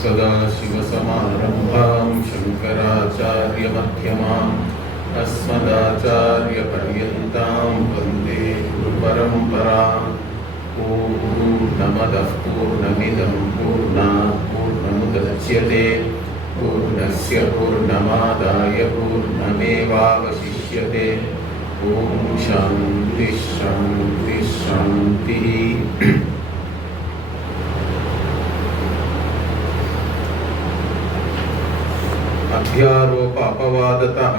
सदाशिवसमारम्भां शङ्कराचार्यमध्यमाम् अस्मदाचार्यपर्यन्तां वन्दे गुरुपरम्पराम्। ॐ पूर्णमदः पूर्णमिदं पूर्णात् पूर्णमुदच्यते पूर्णस्य पूर्णमादाय पूर्णमेवावशिष्यते। ॐ शान्तिः शान्तिः शान्तिः। अध्यारोप अपवादतः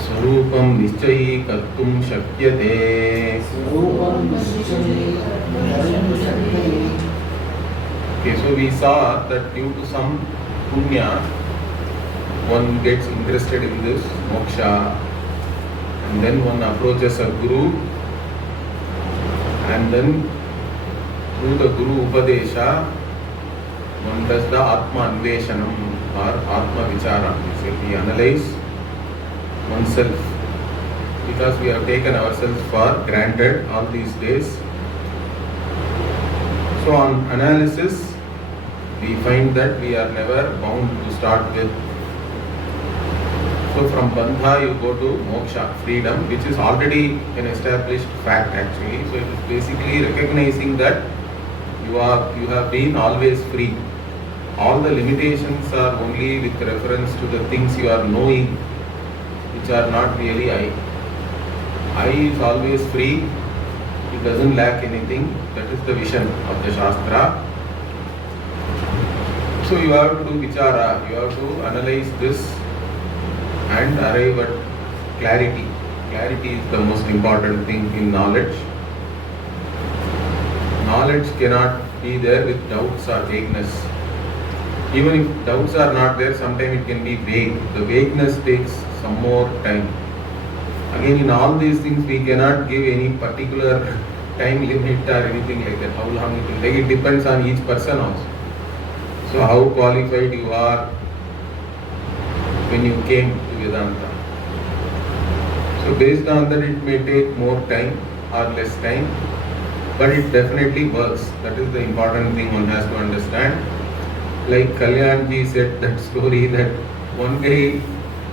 स्वरूपं निश्चयीकर्तुं शक्यते। Okay, so we saw that due to some punya, one gets interested in this moksha, and then one approaches a guru, and then through the guru upadesha, one does the Atma Anveshanam or Atma Vichara. We analyze oneself because we have taken ourselves for granted all these days. So on analysis, we find that we are never bound to start with. So from Bandha you go to Moksha, freedom, which is already an established fact actually. So it is basically recognizing that you have been always free. All the limitations are only with reference to the things you are knowing, which are not really I. I is always free, it doesn't lack anything. That is the vision of the Shastra. So you have to do vichara, you have to analyze this and arrive at clarity. Clarity is the most important thing in knowledge. Knowledge cannot be there with doubts or vagueness. Even if doubts are not there, sometimes it can be vague. The vagueness takes some more time. Again, in all these things, we cannot give any particular time limit or anything like that. How long it will take, it depends on each person also. So, how qualified you are when you came to Vedanta. So, based on that, it may take more time or less time, but it definitely works. That is the important thing one has to understand. Like Kalyanji said that story that one guy,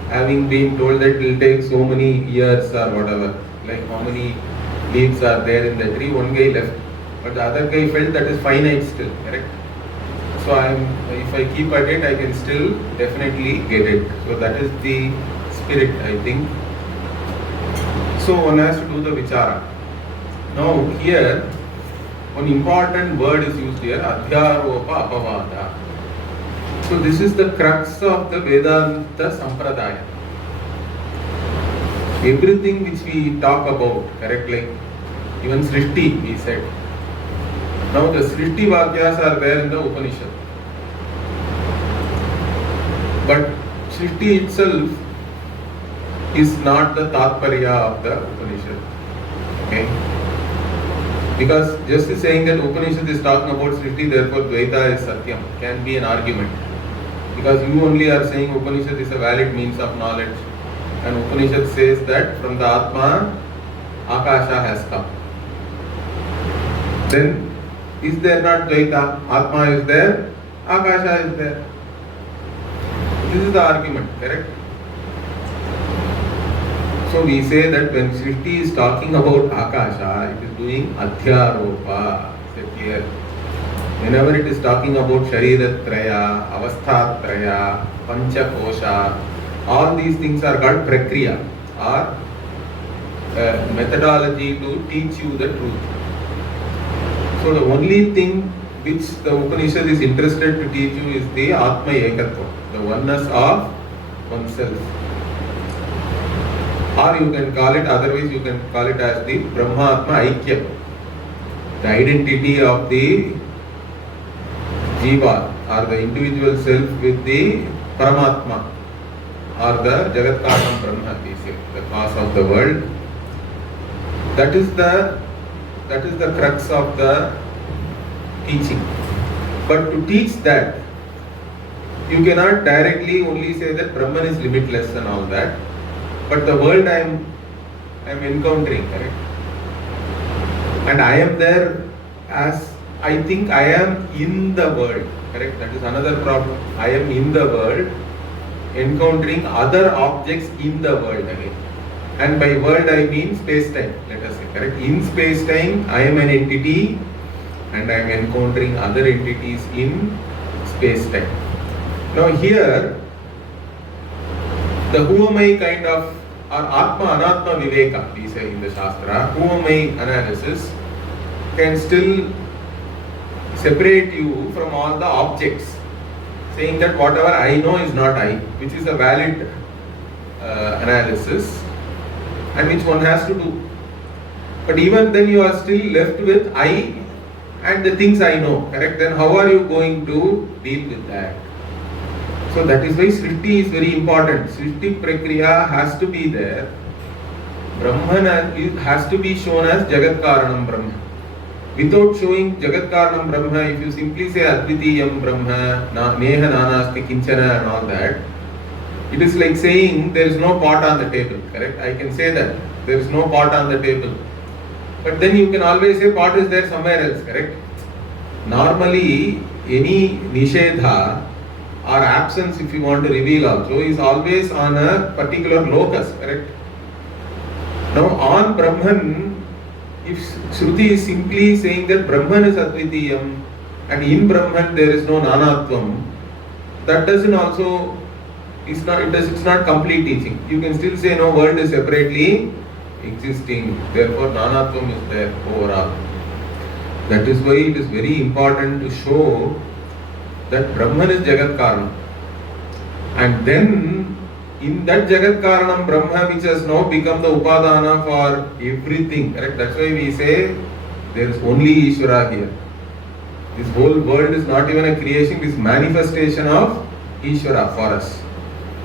having been told that it will take so many years or whatever, like how many leaves are there in the tree, one guy left. But the other guy felt that is finite still, correct? So if I keep at it, I can still definitely get it. So that is the spirit, I think. So one has to do the vichara. Now here, one important word is used here, adhyaropa apavada. So this is the crux of the Vedanta Sampradaya. Everything which we talk about, correct, like even Srishti we said. Now the Srishti Vakyas are there in the Upanishad. But Srishti itself is not the Tatparya of the Upanishad. Okay? Because just saying that Upanishad is talking about Srishti, therefore Dvaita is Satyam, can be an argument. Because you only are saying Upanishad is a valid means of knowledge, and Upanishad says that from the Atma, Akasha has come. Then, is there not Dvaita? Atma is there, Akasha is there. This is the argument, correct? So we say that when Srishti is talking about Akasha, it is doing Adhyaropa. Is it clear? Whenever it is talking about Shariratraya, Avasthatraya, Panchakosha, all these things are called Prakriya, or methodology to teach you the truth. So the only thing which the Upanishad is interested to teach you is the Atma Ekatva, the oneness of oneself. Or you can call it, otherwise you can call it as the Brahma-Atma Aikya, the identity of the Jiva or the individual self with the Paramatma or the Jagat Karanam Brahma, we say, the cause of the world. That is the crux of the teaching. But to teach that, you cannot directly only say that Brahman is limitless and all that. But the world I am encountering, correct? And I am there as I think I am in the world. Correct? That is another problem. I am in the world, encountering other objects in the world again. And by world I mean space-time, let us say. Correct? In space-time, I am an entity and I am encountering other entities in space-time. Now here, the who am I kind of, or Atma Anatma Viveka, we say in the Shastra, who am I analysis can still separate you from all the objects, saying that whatever I know is not I, which is a valid analysis and which one has to do. But even then you are still left with I and the things I know, correct? Then how are you going to deal with that? So that is why Srishti is very important. Srishti Prakriya has to be there. Brahman has to be shown as Jagat Karanam Brahma. Without showing Jagat Karanam Brahma, if you simply say Advitiyam Brahma, Neha Nanasti Kinchana and all that, it is like saying there is no pot on the table, correct? I can say that there is no pot on the table. But then you can always say pot is there somewhere else, correct? Normally, any Nishedha or absence, if you want to reveal also, is always on a particular locus, correct? Now on Brahman, if Shruti is simply saying that Brahman is Advitiyam and in Brahman there is no Nanatvam, that doesn't also, it's not complete teaching. You can still say no, world is separately existing, therefore Nanatvam is there overall. That is why it is very important to show that Brahman is Jagat Karanam. And then in that Jagat Karanam Brahma, which has now become the Upadana for everything, correct? That's why we say there is only Ishvara here. This whole world is not even a creation, it is manifestation of Ishvara for us.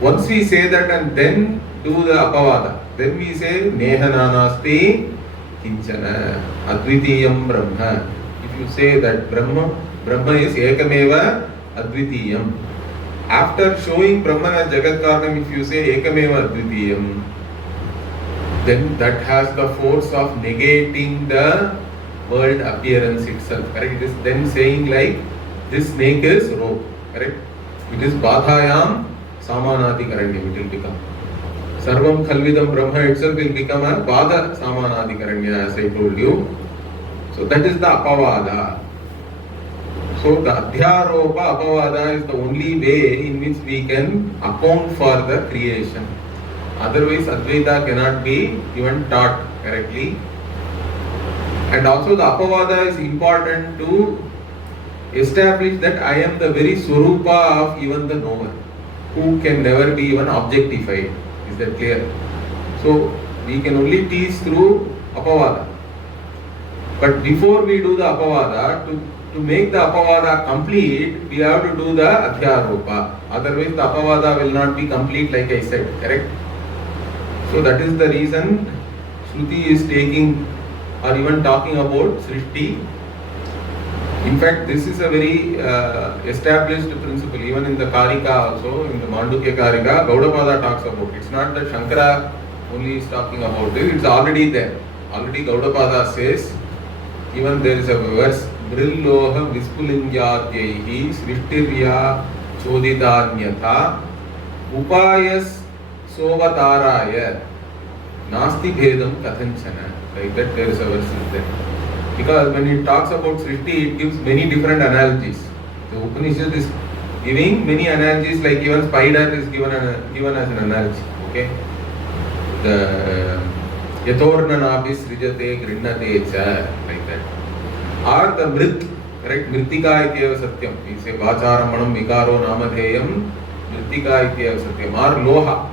Once we say that and then do the Apavada, then we say Neha Nanasti Kinchana Advitiyam Brahma. If you say that Brahma is Ekameva Advitiyam. After showing Brahman as Jagat Karanam, if you say Ekameva Advitiyam, then that has the force of negating the world appearance itself. Correct? It is then saying like this snake is rope. Correct? It is Badhayam Samanati Karanyam. It will become. Sarvam Khalvidam Brahma itself will become a Bada Samanati Karanya, as I told you. So that is the Apavada. So the Adhyaropa Apavada is the only way in which we can account for the creation. Otherwise Advaita cannot be even taught correctly. And also the Apavada is important to establish that I am the very Swarupa of even the knower, who can never be even objectified. Is that clear? So we can only teach through Apavada. But before we do the Apavada, to make the Apavada complete, we have to do the Adhyaropa. Otherwise the Apavada will not be complete, like I said, correct? So that is the reason Shruti is taking or even talking about Srishti. In fact, this is a very established principle. Even in the Karika also, in the Mandukya Karika, Gaudapada talks about it. It's not that Shankara only is talking about it, it's already there. Already Gaudapada says, even there is a verse, Brilloha Vispulingyadyehi Srishtirya Chodidanyatha Upayas Sovataraya Nasti Bhedam Kathanchana. Like that there is a verse there. Because when it talks about Srishti, it gives many different analogies. The Upanishad is giving many analogies, like even spider is given as an analogy. Okay? The Yatornanabhi Srijate Grinnate Cha, like that. Or the Mrit, correct? Mritika ityeva satyam. We say Vacharamanam Vikaro Namadheyam Mritika ityeva satyam. Or Loha.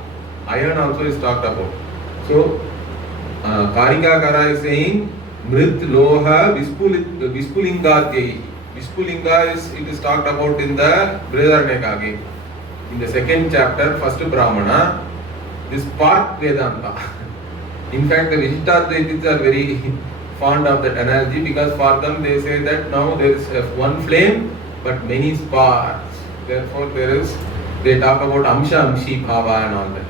Iron also is talked about. So, Karika Kara is saying Mrit Loha Vispulingadyehi. Vispulinga it is talked about in the Brihadaranyaka again. In the second chapter, first Brahmana, this Spark Vedanta. In fact, the Vishishtadvaitis are very fond of that analogy, because for them they say that now there is one flame but many sparks. Therefore they talk about Amsha Amshi Bhava and all that.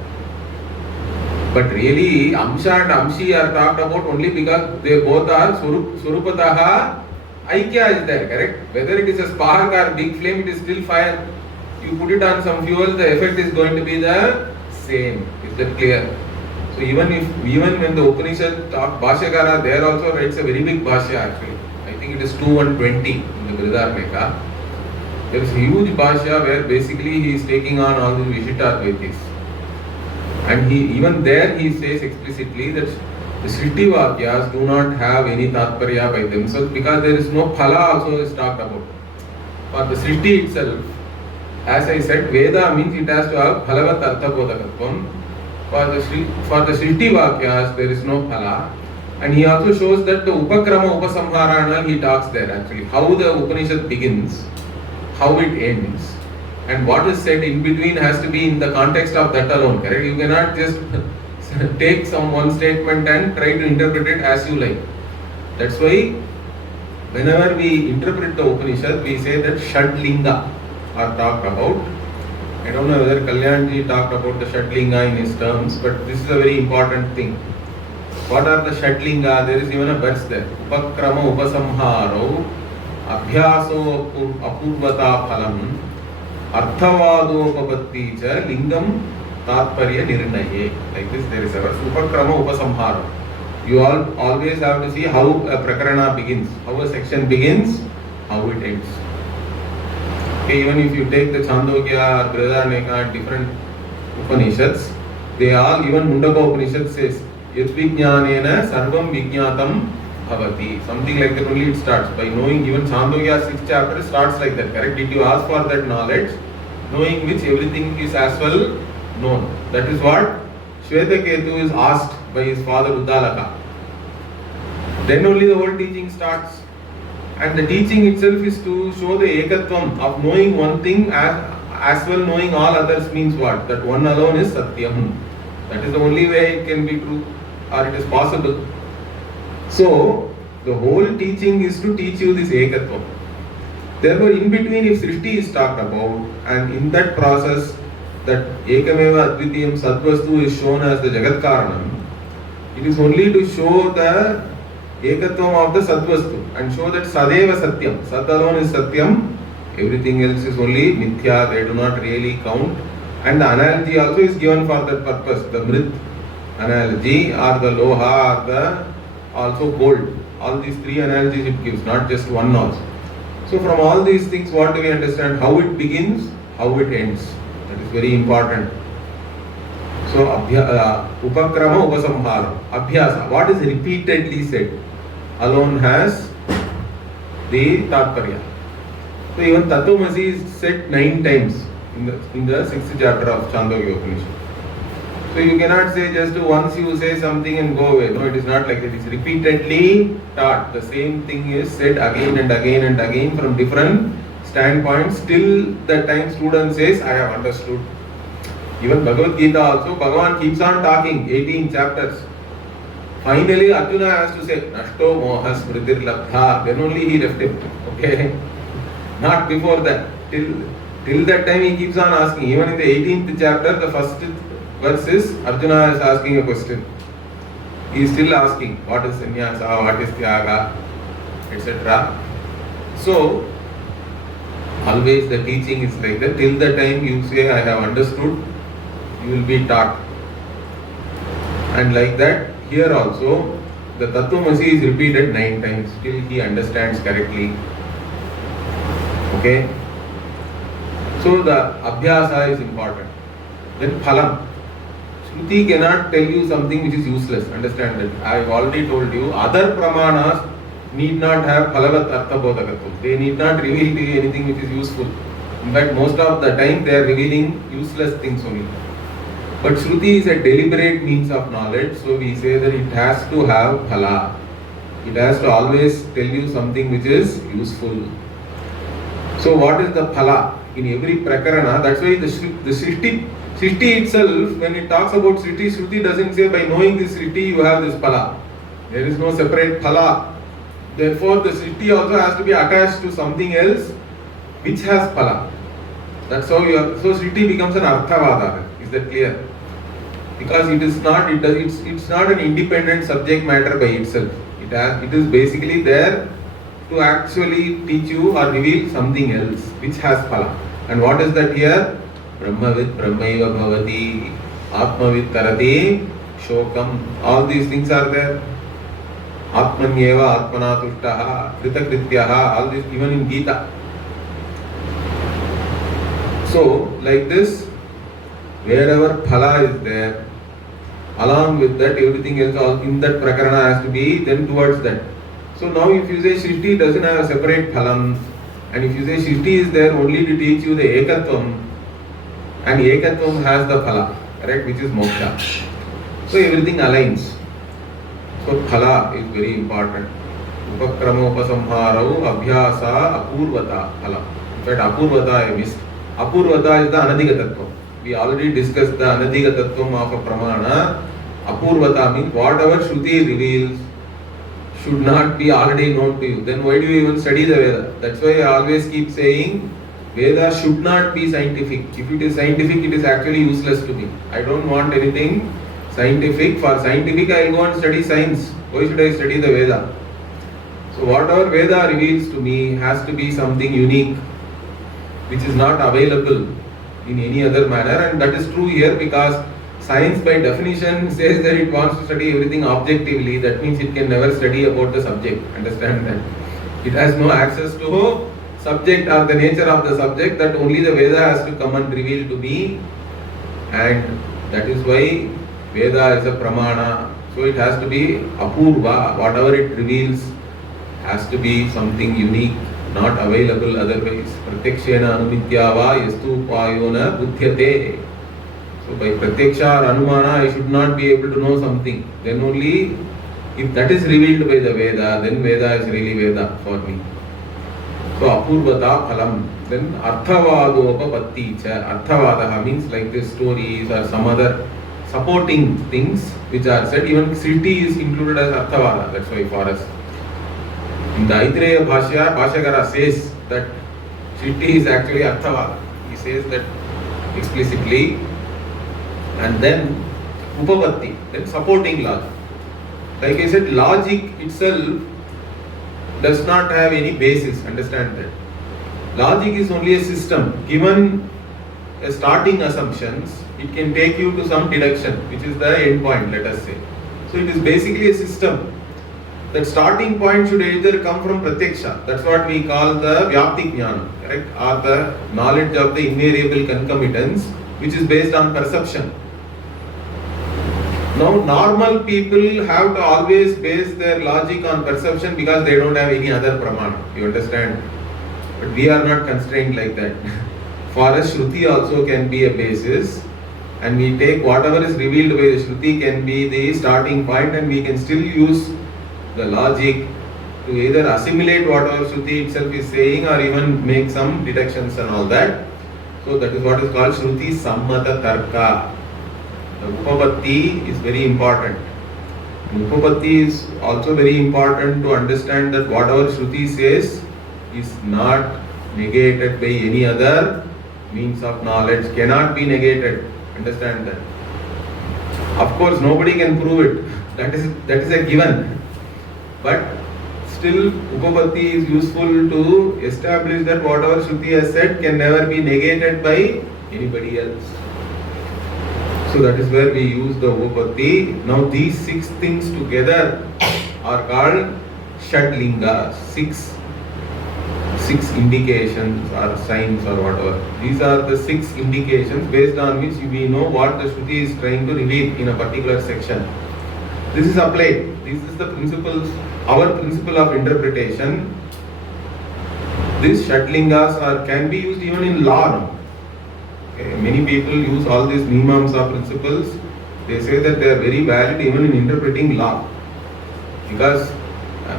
But really Amsha and Amshi are talked about only because they both are Surupataha Aikya is there, correct? Whether it is a spark or big flame, it is still fire. You put it on some fuel, the effect is going to be the same. Is that clear? So even when the Upanishad talk Bhashyakara, there also writes a very big Bhashya actually. I think it is 220 in the Brihadaranyaka. There is a huge Bhashya where basically he is taking on all the Vishittadvaitis. And even there he says explicitly that the Sriti Vakyas do not have any Tatparya by themselves because there is no Phala also is talked about. For the Sriti itself, as I said, Veda means it has to have Phalavat Arthabodhakatvam. For the Sriti Vakyas, there is no Phala. And he also shows that the Upakrama Upasamharana, he talks there actually. How the Upanishad begins, how it ends, and what is said in between has to be in the context of that alone, correct? You cannot just take some one statement and try to interpret it as you like. That's why whenever we interpret the Upanishad, we say that Shadlinga are talked about. I don't know whether Kalyanji talked about the Shadlinga in his terms, but this is a very important thing. What are the Shadlinga? There is even a verse there. Upakrama Upasamharo Abhyaso Apurvata Phalam Arthavadopapatti cha Lingam Tatparya Nirnaye. Like this there is a verse. Upakrama Upasamharo. You always have to see how a prakarana begins, how a section begins, how it ends. Okay, even if you take the Chandogya, Brihadaranyaka, different Upanishads, they all, even Mundaka Upanishad says, Yadvijnanena Sarvam Vijnatam Bhavati. Something like that only it starts. By knowing, even Chandogya 6th chapter starts like that, correct? Did you ask for that knowledge? Knowing which everything is as well known. That is what Shvetaketu is asked by his father Uddalaka. Then only the whole teaching starts. And the teaching itself is to show the ekatvam of knowing one thing as well knowing all others means what? That one alone is satyam. That is the only way it can be true or it is possible. So, the whole teaching is to teach you this ekatvam. Therefore, in between if Srishti is talked about and in that process that Ekameva Advitiyam Sadvastu is shown as the Jagat Karanam, it is only to show the Ekatvam of the Sadvastu and show that Sadeva Satyam. Sat alone is Satyam, everything else is only Mithya, they do not really count. And the analogy also is given for that purpose, the Mrit analogy or the Loha or the also gold. All these three analogies it gives, not just one also. So from all these things what do we understand? How it begins, how it ends. That is very important. So Upakrama Upasamhara, Abhyasa, what is repeatedly said alone has the Tatparya. So even Tattvamasi is said 9 times in the 6th chapter of Chandogya Upanishad. So you cannot say just once you say something and go away. No, it is not like that. It is repeatedly taught. The same thing is said again and again and again from different standpoints till the time student says, I have understood. Even Bhagavad Gita also, Bhagavan keeps on talking, 18 chapters. Finally, Arjuna has to say, Nashto Moha Smritir Labdha. Then only he left him. Okay? Not before that. Till that time he keeps on asking. Even in the 18th chapter, the first verse is Arjuna is asking a question. He is still asking, what is sannyasa, what is tyaga, etc. So, always the teaching is like that. Till the time you say, I have understood, you will be taught. And like that, here also, the Tattvamasi is repeated 9 times till he understands correctly. Okay? So the Abhyasa is important. Then Phalam. Shruti cannot tell you something which is useless. Understand that. I have already told you, other Pramanas need not have Phalavat Arthabodhakatvam. They need not reveal to you anything which is useful. In fact, most of the time they are revealing useless things only. But Shruti is a deliberate means of knowledge, so we say that it has to have Phala. It has to always tell you something which is useful. So what is the Phala? In every Prakarana, that's why the Srishti itself, when it talks about Sriti, Shruti doesn't say by knowing this Sriti you have this Phala. There is no separate Phala. Therefore the Sriti also has to be attached to something else which has Phala. That's how you are. So Sriti becomes an Arthavada. Is that clear? Because it's not an independent subject matter by itself. It is basically there to actually teach you or reveal something else which has phala. And what is that here? Brahmavid Brahmaiva Bhavati, Atmavid Tarati, Shokam. All these things are there. Atmanyeva Atmana Tushtaha, Kritakrityaha, all this even in Gita. So, like this, wherever phala is there, along with that, everything else all in that prakarana has to be then towards that. So now if you say Shrishti doesn't have a separate phalam, and if you say Shrishti is there only to teach you the Ekatvam, and Ekatvam has the phala, correct, which is moksha. So everything aligns. So phala is very important. Upakrama upasamharau abhyasa apurvata phala. In fact, apurvata I missed. Apurvata is the anadhigatattvam. We already discussed the anadhigatattvam of a pramana. Apurvata means whatever Shruti reveals should not be already known to you. Then why do you even study the Veda? That's why I always keep saying Veda should not be scientific. If it is scientific, it is actually useless to me. I don't want anything scientific. For scientific, I will go and study science. Why should I study the Veda? So whatever Veda reveals to me has to be something unique, which is not available in any other manner. And that is true here because science by definition says that it wants to study everything objectively. That means it can never study about the subject. Understand that? It has no access to subject or the nature of the subject, that only the Veda has to come and reveal to me. And that is why Veda is a pramana. So it has to be apurva. Whatever it reveals has to be something unique, not available otherwise. Pratyakshena anumityava yastu upayona buddhyate. So by pratyaksha or anumana, I should not be able to know something. Then only, if that is revealed by the Veda, then Veda is really Veda for me. So apurvata phalam. Then arthavadopapatti cha. Arthavadaha means like the stories or some other supporting things which are said. Even Sriti is included as arthavada. That's why for us. In the Aitreya Bhashya, Bhashyakara says that Sriti is actually arthavada. He says that explicitly. And then upapatti, then supporting logic. Like I said, logic itself does not have any basis. Understand that. Logic is only a system. Given a starting assumptions, it can take you to some deduction, which is the end point, let us say. So it is basically a system. That starting point should either come from pratyaksha, that's what we call the vyapti jnana, correct? Or the knowledge of the invariable concomitance, which is based on perception. Now, normal people have to always base their logic on perception because they don't have any other pramana. You understand? But we are not constrained like that. For us, Shruti also can be a basis, and we take whatever is revealed by the Shruti can be the starting point, and we can still use the logic to either assimilate whatever Shruti itself is saying or even make some deductions and all that. So that is what is called Shruti Sammata Tarka. The Upapatti is very important. Upapatti is also very important to understand that whatever Shruti says is not negated by any other means of knowledge, cannot be negated. Understand that. Of course, nobody can prove it. That is a given. But still, Upapatti is useful to establish that whatever Shruti has said can never be negated by anybody else. So that is where we use the Upapatti. Now these 6 things together are called Shadlingas, six indications or signs or whatever. These are the 6 indications based on which we know what the Shruti is trying to reveal in a particular section. This is applied. This is the principles, our principle of interpretation. These Shadlingas can be used even in law now. Many people use all these Mimamsa principles. They say that they are very valid even in interpreting law. Because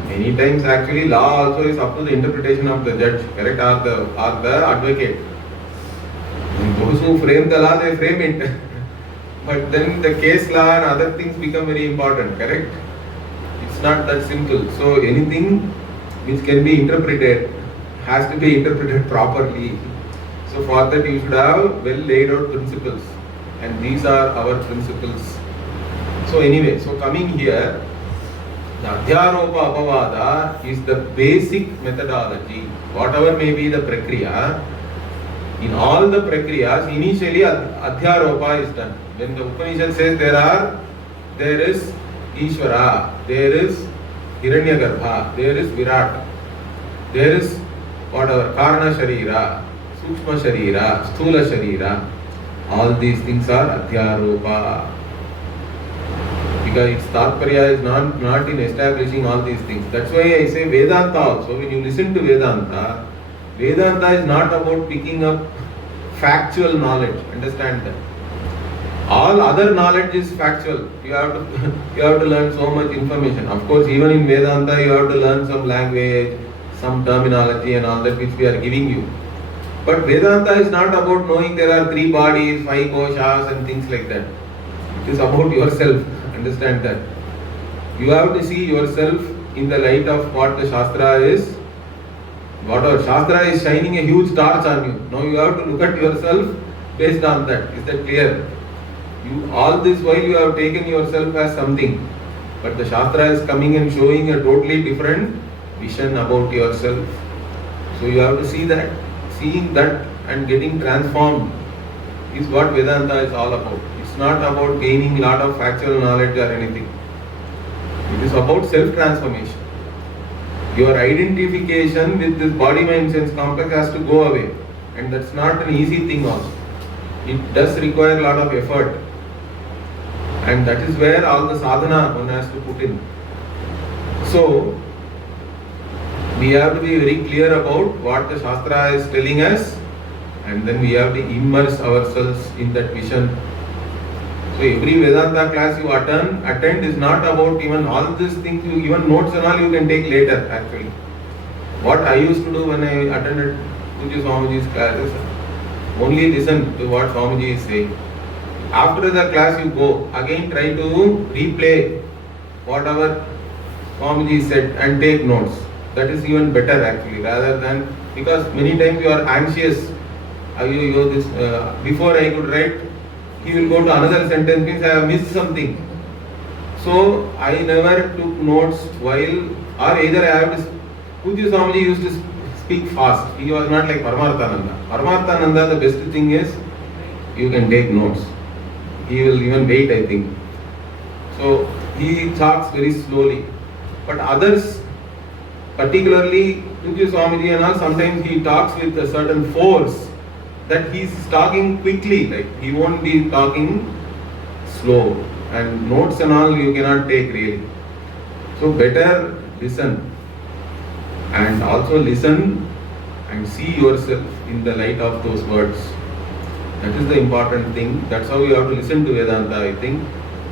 many times actually law also is up to the interpretation of the judge, correct, or the advocate. And those who frame the law, they frame it. But then the case law and other things become very important, correct? It's not that simple. So anything which can be interpreted has to be interpreted properly. So for that you should have well laid out principles, and these are our principles. So anyway, so coming here, The Adhyaropa Apavada is the basic methodology. Whatever may be the Prakriya, in all the Prakriyas, initially Adhyaropa is done. When the Upanishad says there is Ishvara, there is Hiranyagarbha, there is Virat, there is whatever, Karna Sharira, Sukshma Sharira, Sthula Sharira, all these things are Adhyaropa. Because its Tatparya is not in establishing all these things. That's why I say Vedanta also. When you listen to Vedanta, Vedanta is not about picking up factual knowledge. Understand that. All other knowledge is factual. You have to learn so much information. Of course, even in Vedanta, you have to learn some language, some terminology and all that which we are giving you. But Vedanta is not about knowing there are 3 bodies, 5 koshas and things like that. It is about yourself. Understand that. You have to see yourself in the light of what the Shastra is. Whatever Shastra is shining a huge torch on you. Now you have to look at yourself based on that. Is that clear? All this while you have taken yourself as something. But the Shastra is coming and showing a totally different vision about yourself. So you have to see that. Seeing that and getting transformed is what Vedanta is all about. It's not about gaining a lot of factual knowledge or anything. It is about self-transformation. Your identification with this body-mind sense complex has to go away. And that's not an easy thing also. It does require a lot of effort. And that is where all the sadhana one has to put in. So, we have to be very clear about what the Shastra is telling us, and then we have to immerse ourselves in that vision. So every Vedanta class you attend is not about even all these things, even notes and all you can take later actually. What I used to do when I attended Pujya Swamiji's classes, only listen to what Swamiji is saying. After the class you go, again try to replay whatever Swamiji said and take notes. That is even better actually, rather than, because many times you are anxious. Before I could write, he will go to another sentence, means I have missed something. So I never took notes while, or either I have to, Pujya Swamiji used to speak fast. He was not like Paramarthananda. Paramarthananda, the best thing is, you can take notes. He will even wait, I think. So he talks very slowly. But others, particularly Pujya Swamiji and all, sometimes he talks with a certain force that he is talking quickly, like he won't be talking slow. And notes and all you cannot take really. So better listen. And also listen and see yourself in the light of those words. That is the important thing. That's how you have to listen to Vedanta, I think.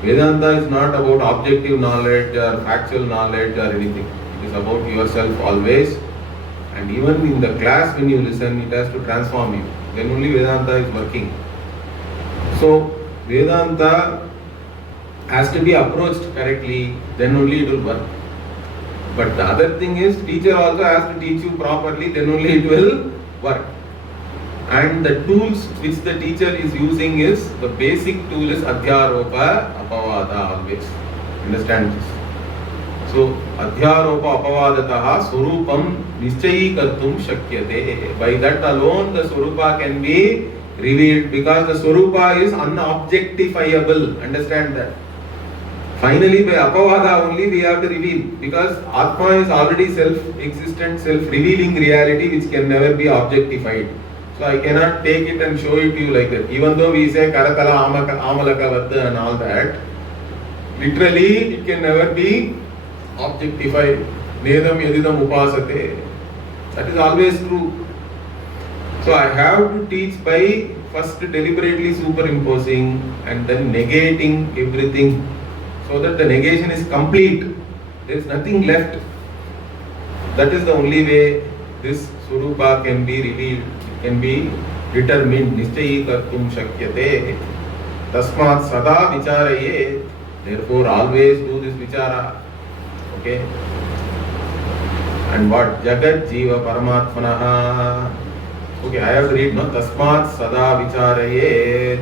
Vedanta is not about objective knowledge or factual knowledge or anything. It is about yourself always. And even in the class when you listen, it has to transform you. Then only Vedanta is working. So Vedanta has to be approached correctly, then only it will work. But the other thing is, teacher also has to teach you properly, then only it will work. And the tools which the teacher is using is, the basic tool is Adhyaropa Apavada always. Understand this? So, Adhyaropa Apavadataha Swarupam Nischayi Kartum Shakyate. By that alone the Swarupa can be revealed, because the Swarupa is unobjectifiable. Understand that? Finally, by Apavada only we have to reveal, because Atma is already self-existent, self-revealing reality which can never be objectified. So I cannot take it and show it to you like that. Even though we say Karatala Amalaka Vadda and all that, literally it can never be objectified. Nedam Yadidam Upasate. That is always true. So I have to teach by first deliberately superimposing and then negating everything, so that the negation is complete. There is nothing left. That is the only way this Swarupa can be revealed, can be determined. Nischayi kartum shakyate. Tasmat sada vicharaye. Therefore always do this vichara. Okay. And what? Jagat jiva paramatmanaha. Okay, I have to read, no? Tasmat sada vicharaye.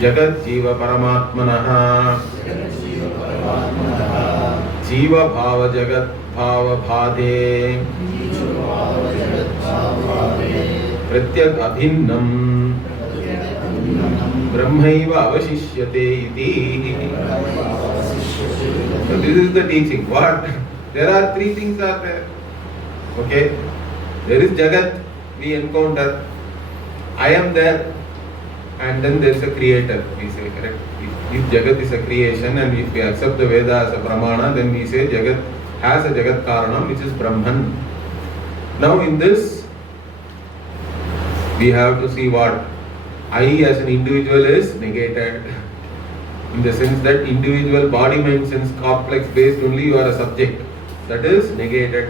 Jagat jiva paramatmanaha. Jiva bhava jagat bhava bhade Pratyak abhinnam Brahmaiva avashishyate iti. So this is the teaching. What? There are three things are there. Okay? There is Jagat, we encounter. I am there. And then there is a creator, we say, correct? If Jagat is a creation and if we accept the Veda as a Pramana, then we say Jagat has a Jagat Karanam, which is Brahman. Now in this, we have to see what? I as an individual is negated. In the sense that individual body, mind, sense complex based only you are a subject. That is negated.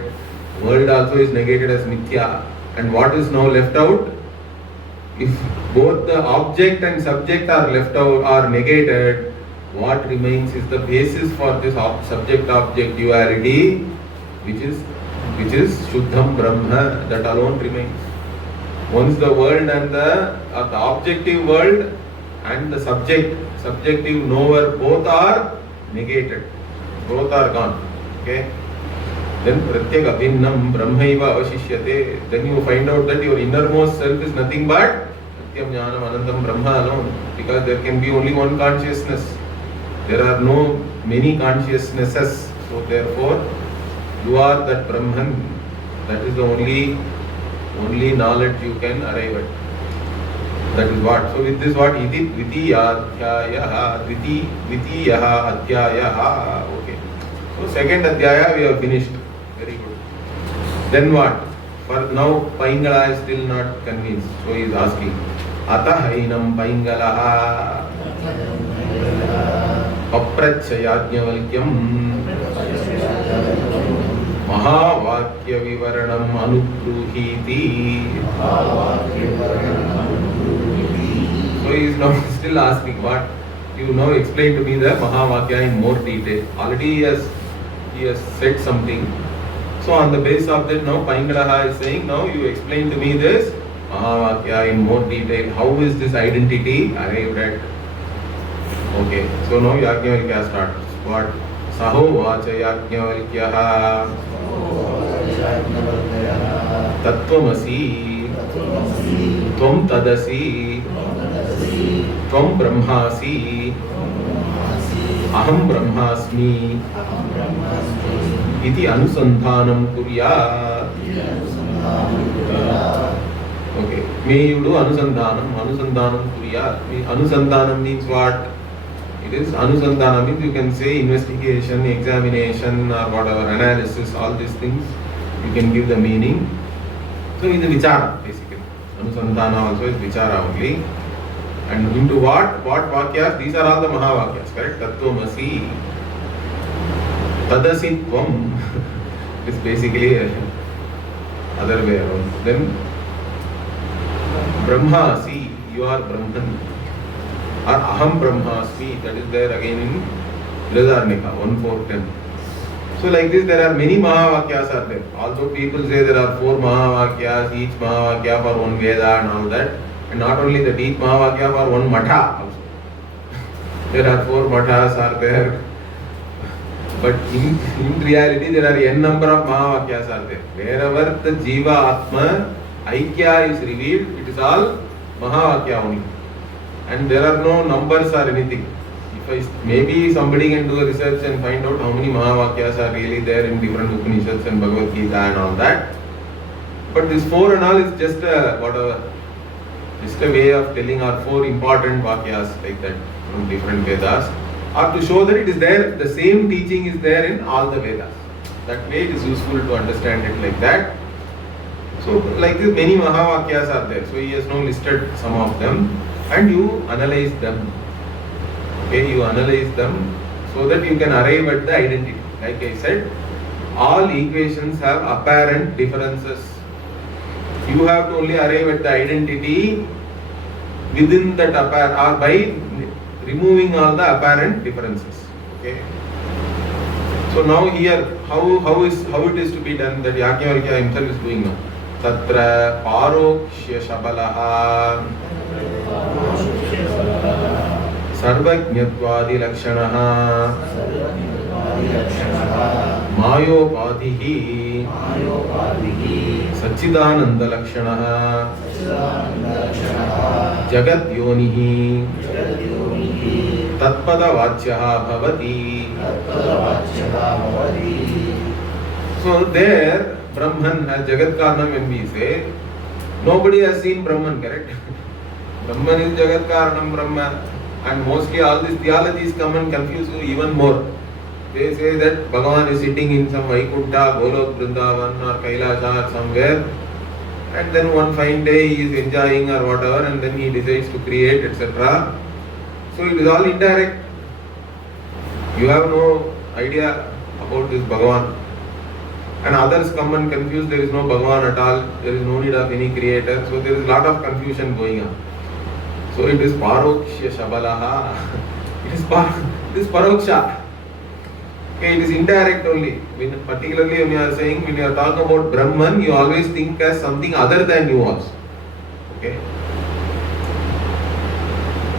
World also is negated as Mithya. And what is now left out? If both the object and subject are left out, are negated, what remains is the basis for this subject-object duality, which is Shuddham Brahma, that alone remains. Once the world and the objective world and the subjective knower, both are negated, both are gone. Okay? Then Pratyak abhinnam Brahmaiva avashishyate. Then you find out that your innermost self is nothing but Satyam Jnanam Anantam Brahma alone, because there can be only one consciousness. There are no many consciousnesses. So therefore, you are that Brahman. That is the only knowledge you can arrive at. That is what. So with this what? Iti Vidya Adhyayaha. Okay. So second Adhyaya we have finished. Very good. Then what? For now Paingala is still not convinced. So he is asking. Atahainam Paingalaha Aprachayajnavalkyam Mahavakya Vivaranam Anupruhiti. So he is now still asking what? You now explain to me the Mahavakya in more detail. Already he has said something. So on the basis of that now Paingalaha is saying, now you explain to me this Mahavakya in more detail. How is this identity arrived at? Okay, so now Yajnavalkya starts. What? Saho vacha Yajnavalkyaha Tattvamasi Tvam tadasi Tvam brahmasi Aham brahmasmi Iti anusandhanam kuryat. Okay, may you do anusandhanam kuryat. Anusandhanam means what? It is anusandhanam means you can say investigation, examination or whatever, analysis, all these things. You can give the meaning. So it is vichara basically. Anusandhana also is vichara only. And into what vakyas? These are all the Mahavakyas, correct? Tattvamasi, Tadasitvam is basically other way around. Then Brahmasi, you are Brahman. Or Aham Brahmasmi, that is there again in Brihadaranyaka 1:4-10. So like this there are many Mahavakyas are there. Although people say there are 4 Mahavakyas, each Mahavakya for one Veda and all that. And not only that, each Mahavakya for one Matha also. There are 4 Mathas are there. But in reality there are n number of Mahavakyas are there. Wherever the Jiva Atma Aikya is revealed, it is all Mahavakya only. And there are no numbers or anything. Maybe somebody can do a research and find out how many Mahavakyas are really there in different Upanishads and Bhagavad Gita and all that. But this 4 and all is just a way of telling our 4 important Vakyas like that from different Vedas, or to show that it is there, the same teaching is there in all the Vedas. That way it is useful to understand it like that. So like this many Mahavakyas are there. So he has now listed some of them and you analyze them. Okay, you analyze them so that you can arrive at the identity. Like I said, all equations have apparent differences. You have to only arrive at the identity within that apparent, or by removing all the apparent differences. Okay. So now here, how it is to be done, that Yajnavalkya himself is doing now. Tatra parokshya shabalaha सर्वज्ञत्वादि लक्षणः मायोपाधिः सच्चिदानंद लक्षणः जगद्योनिः तत्पदवाच्यः भवति. So there Brahman as Jagat Karanam, when we say, nobody has seen Brahman, correct? Brahman is Jagat Karanam Brahman, and mostly all these theologies come and confuse you even more. They say that Bhagavan is sitting in some Vaikuntha, Golok, Vrindavan or Kailasha or somewhere, and then one fine day he is enjoying or whatever, and then he decides to create, etc. So it is all indirect. You have no idea about this Bhagavan. And others come and confuse, there is no Bhagavan at all, there is no need of any creator. So there is a lot of confusion going on. So it is Paroksha Shabalaha. It is Paroksha. Okay, it is indirect only. Particularly when you are saying, when you are talking about Brahman, you always think as something other than you also. Okay.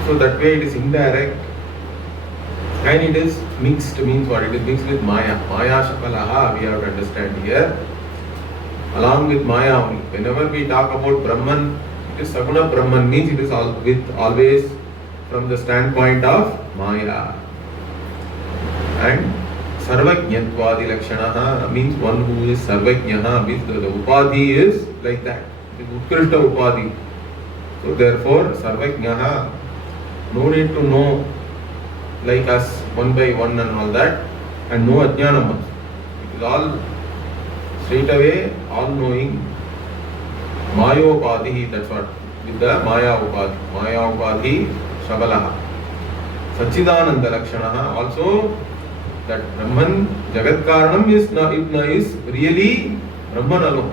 So that way it is indirect. And it is mixed, means what? It is mixed with Maya. Maya Shakalaha, we have to understand here. Along with Maya only. Whenever we talk about Brahman, it is Saguna Brahman, means it is always from the standpoint of Maya. And Sarvajñatvadi Lakshanaha means one who is Sarvajñaha, means the Upadhi is like that. It is Utkrishta Upadhi. So therefore, Sarvajñaha, no need to know like us one by one and all that, and no ajnanam. It is all straight away, all knowing. Mayopadhi, that's what, with the Maya Upadhi. Maya Upadhi, Shabalaha. Sachidananda Lakshanaha, also that Brahman, Jagat Karanam is really Brahman alone.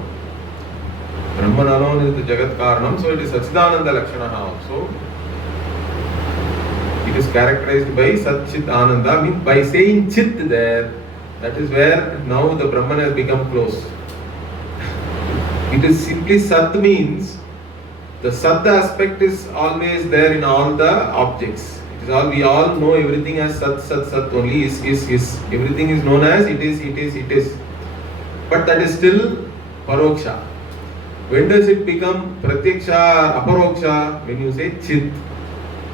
Brahman alone is the Jagat Karanam, so it is Sachidananda Lakshanaha also. It is characterized by Sat Chit Ananda, means by saying Chit there, that is where now the Brahman has become close. It is simply Sat means the Sat aspect is always there in all the objects. It is all, we all know everything as Sat, Sat, Sat only, is. Everything is known as it is. But that is still Paroksha. When does it become Pratyaksha or Aparoksha? When you say Chit.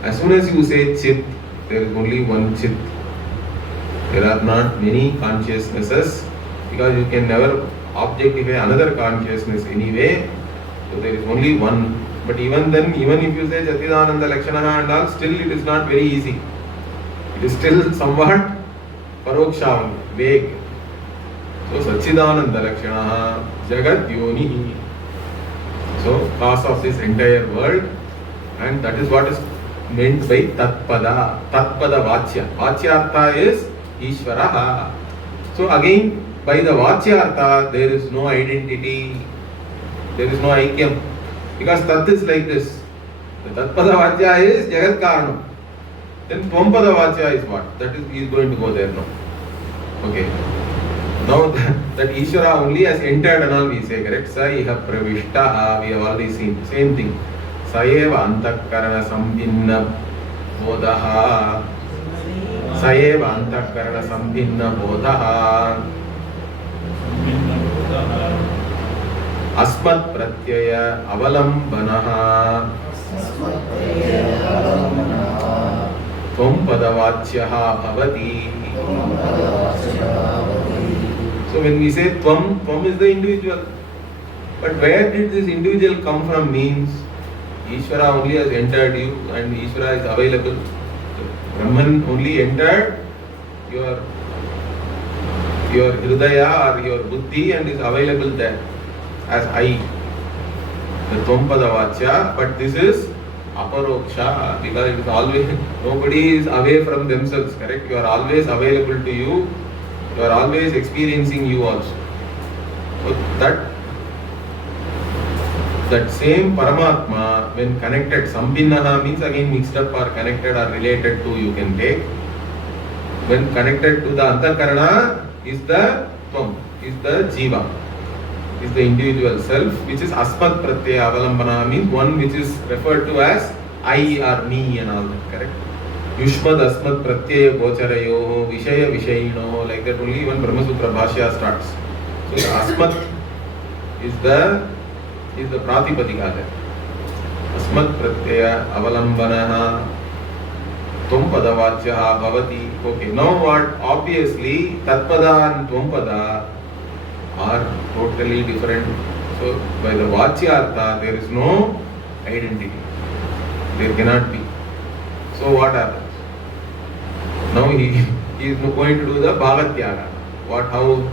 As soon as you say Chit, there is only one Chit. There are not many consciousnesses, because you can never objectify another consciousness anyway. So there is only one. But even then, even if you say Chatidananda Lakshanaha and all, still it is not very easy. It is still somewhat Paroksha, vague. So Sachidananda Lakshanaha, Jagat Yoni. So cause of this entire world, and that is what is meant by Tatpada. Tatpada Vachya. Vachyartha is Ishvaraha. So again, by the Vachyartha, there is no identity, there is no Aikyam. Because Tat is like this. The Tatpada Vachya is Jagat Karanam. Then Tvampada Vachya is what? That is, he is going to go there now. Okay. Now that Ishvara only has entered and all we say, correct? Sa iha pravishtaha, we have already seen. Same thing. Saeva antakarana sambhinna bodhaha. Saeva antakarana sambhinna bodhaha. Asmat pratyaya avalambanaha. Tvam padavachyaha bhavati. So when we say Tvam, Tvam is the individual. But where did this individual come from means Ishvara only has entered you and Ishvara is available. Brahman only entered your Hridaya or your Buddhi and is available there as I. The Tvampada Vachya, but this is Aparoksha, because it is always, nobody is away from themselves, correct? You are always available to you. You are always experiencing you also. So that same Paramatma, when connected, Sambhinnaha means again mixed up or connected or related to, you can take. When connected to the Antakarana is the Tvam, is the Jiva, is the individual self, which is Asmat Pratyaya Avalambana, means one which is referred to as I or me and all that, correct? Yushmad Asmad Pratyaya Gocharayoho Vishaya Vishayino, like that only even Brahma Sutra Bhashya starts. So the Asmat is the Pratipadika there. Asmat Pratyaya Avalambanaha Tvam Padavachyaha Bhavati. Okay, now what? Obviously Tatpada and Tvam are totally different. So by the Vachyartha there is no identity. There cannot be. So what happens? Now he is going to do the Bhavatyaga. What? How?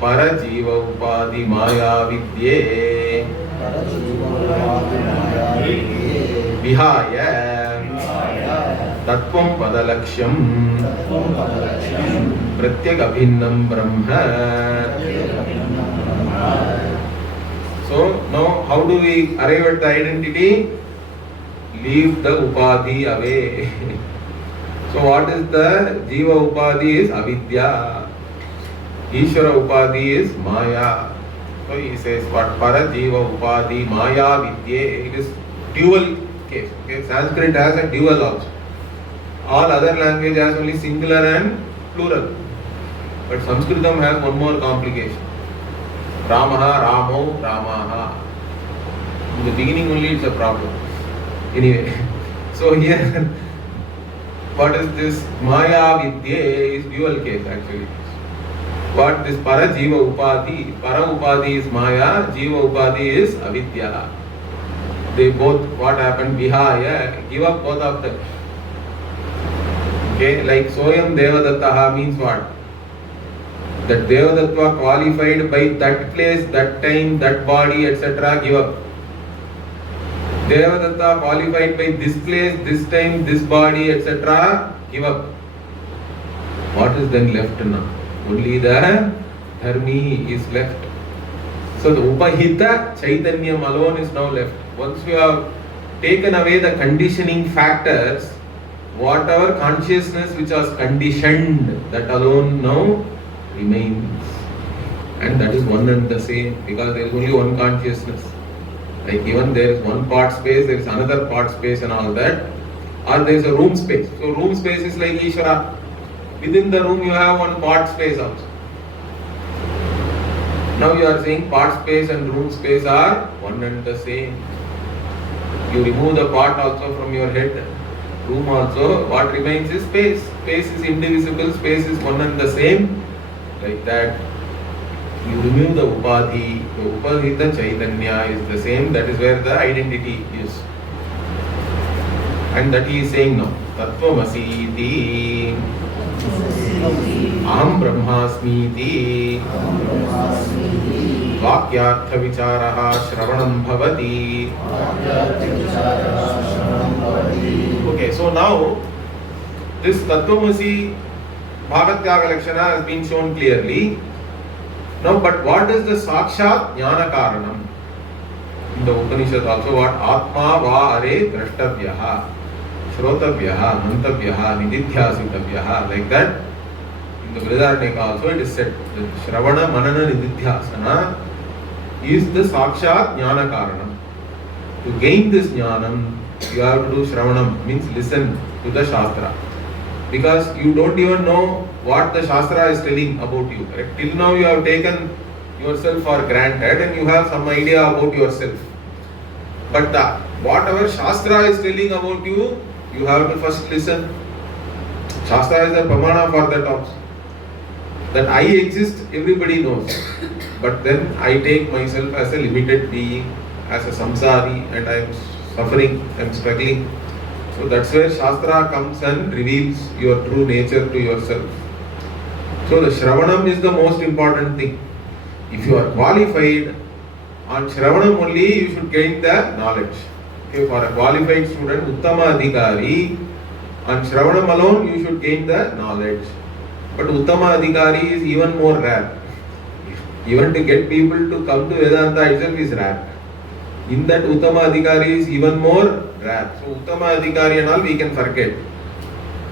Parajiva Upadi Maya Vidye Vihaya Tattvam Padalaksham Pratyek Abhinnam Brahma. So now how do we arrive at the identity? Leave the Upadhi away. So what is the Jiva Upadhi is Avidya. Ishvara Upadhi is Maya. So he says what? Para Jiva Upadhi Maya Vidye. It is dual case. Okay? Sanskrit has a dual also. All other language has only singular and plural. But Sanskritam has one more complication. Ramaha, Ramo, Ramaha. In the beginning only it's a problem. Anyway, so here, what is this? Maya Vidya is dual case actually. What this Para Jiva Upadhi? Para Upadhi is Maya, Jiva Upadhi is Avidya. They both, what happened? Vihaya, give up both of them. Okay, like Soyam Devadattaha means what? That Devadattva qualified by that place, that time, that body, etc. give up. Devadatta qualified by this place, this time, this body, etc. give up. What is then left now? Only the Dharmi is left. So the Upahita Chaitanyam alone is now left. Once you have taken away the conditioning factors, whatever consciousness which was conditioned, that alone now remains. And that is one and the same, because there is only one consciousness. Like even there is one part space, there is another part space and all that. Or there is a room space. So room space is like Ishvara. Within the room you have one part space also. Now you are saying part space and room space are one and the same. You remove the part also from your head. Room also, what remains is space. Space is indivisible, space is one and the same. Like that. You remove the Upadhi, the Upadhita Chaitanya is the same, that is where the identity is. And that he is saying now, Tattvamasi Aham Brahmasmiti Vakyartha Vicharaha Shravanam Bhavati. Okay, so now this Tattvamasi Bhagatyaga Lakshana has been shown clearly. Now, but what is the Sakshat Jnana Karanam? In the Upanishad also, what? Atma va are drashtavyaha, shrotavyaha, mantavyaha, nididhyasitavyaha. Like that. In the Vrihadaranyaka also it is said that Shravana Manana Nididhyasana is the Sakshat Jnana Karanam. To gain this Jnanam, you have to do Shravanam, means listen to the Shastra. Because you don't even know what the Shastra is telling about you. Correct? Till now you have taken yourself for granted and you have some idea about yourself. But whatever Shastra is telling about you, you have to first listen. Shastra is a pramana for that also. That I exist, everybody knows. But then I take myself as a limited being, as a samsari, and I am suffering, I am struggling. So that's where Shastra comes and reveals your true nature to yourself. So the Shravanam is the most important thing. If you are qualified, on Shravanam only you should gain the knowledge. Okay, for a qualified student, Uttama Adhikari, on Shravanam alone you should gain the knowledge. But Uttama Adhikari is even more rare. Even to get people to come to Vedanta itself is rare. In that Uttama Adhikari is even more rare. So Uttama Adhikari and all we can forget.